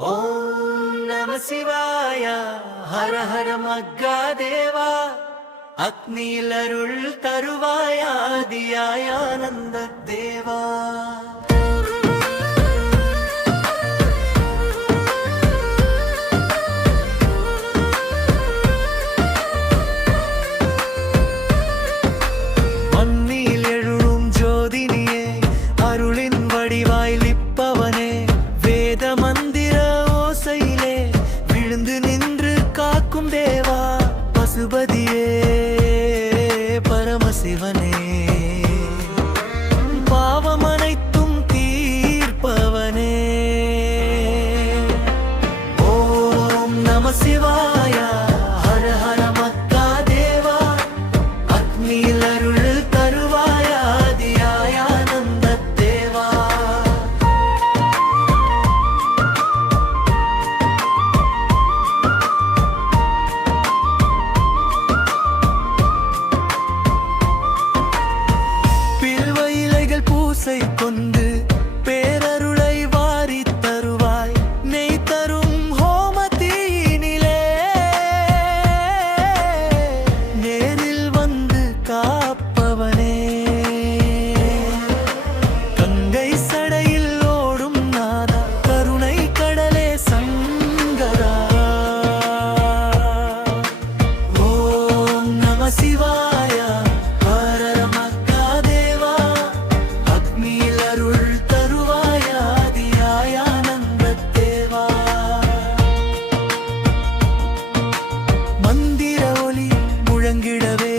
ஓம் நம சிவாய. ஹர ஹர மகாதேவா. அக்னியில் அருள் தருவாயாதியாய ஆனந்த தேவா. மண்ணில் எழும் ஜோதினியே, அருளின் வடிவாய் நிற்பவனே, வேத மந்திர ஓசையிலே விழுந்து நின்று காக்கும் தேவா. பசுபதியே, பரமசிவனே, பாவம் அனைத்தும் தீர்ப்பவனே. ஓம் நம சிவாய. ஹர ஹர மகாதேவா. அக்னியில் அருள் தருவாயாதியாய ஆனந்த தேவா. பூசை கொண்டு பேரருளை வாரி தருவாய். நெய் தரும் ஹோமத்தீயினிலே நேரில் வந்து காப்பவனே. கங்கை சடையில் ஓடும் நாதா, கருணை கடலே சங்கரா. ஓம் நம சிவாய. முழங்கிடவே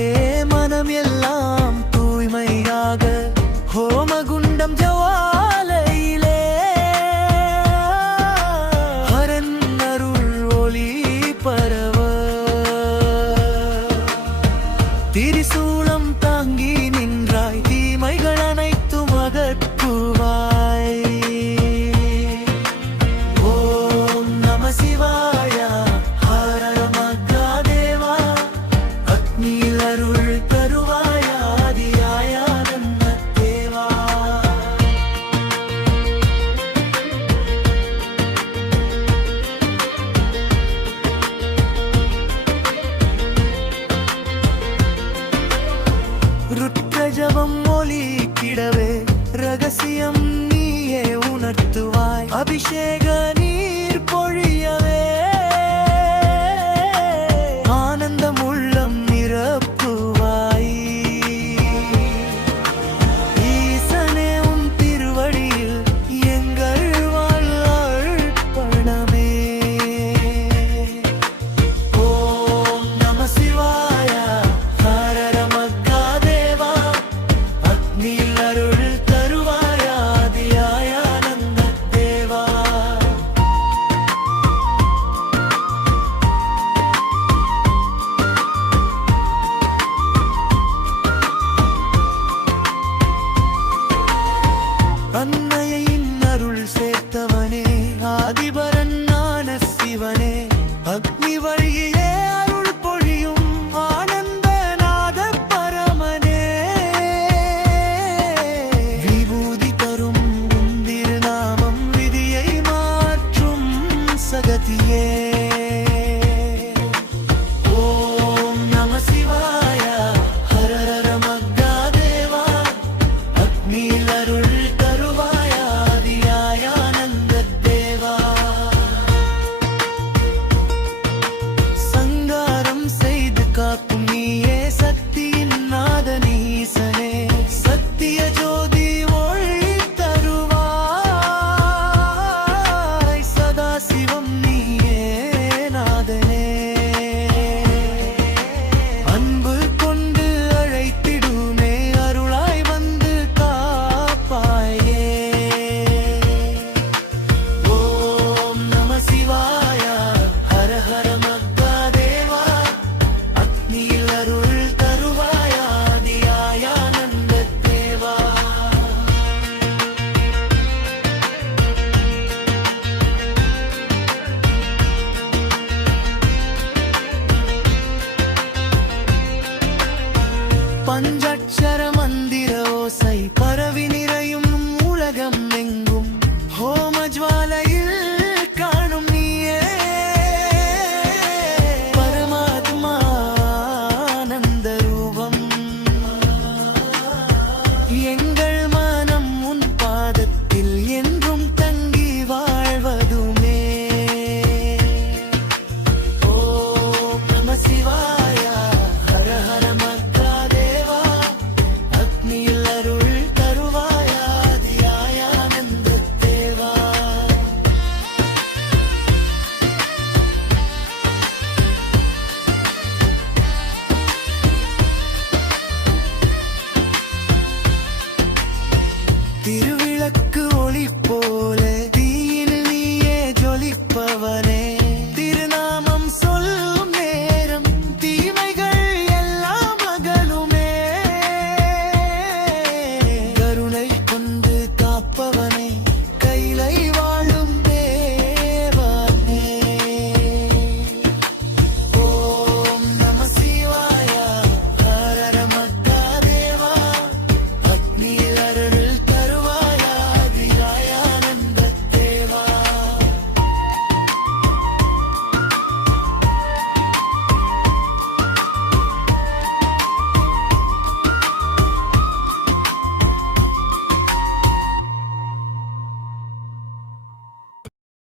மனம் எல்லாம் தூய்மையாக ஹோமகுண்டம் ஜவாலையிலே ஹரன் அருள் ஒளி பரவ. திரிசூலம் தாங்கி நின்றாய், தீமைகள் அனைத்தும் அகற்றுவாய். ஓம் நம சிவாய. அருள் தருவாயாதியாய ஆனந்த தேவா. ருத்ரஜபம் ஒலிக்கிடவே ரகசியம் நீயே உணர்த்துவாய். அபிஷேக நீர் பொழியவே ஆனந்தம் உள்ளம் நிரப்புவாய். ஈசனே, உன் திருவடியில் எங்கள் வாழ்ப்பணமே. ஓம் நம சிவாய. ஹர ஹர மகாதேவா. அக்னியில் அருள் தருவாயாதியாய ஆனந்த தேவா. அன்னையின் அருள் சேர்த்தவனே, ஆதிபரன் ஞான சிவனே, அக்னி வழியே அருள் பொழியும் ஆனந்த நாத பரமனே. விபூதி தரும் திருநாமம் விதியை மாற்றும் சகதியே.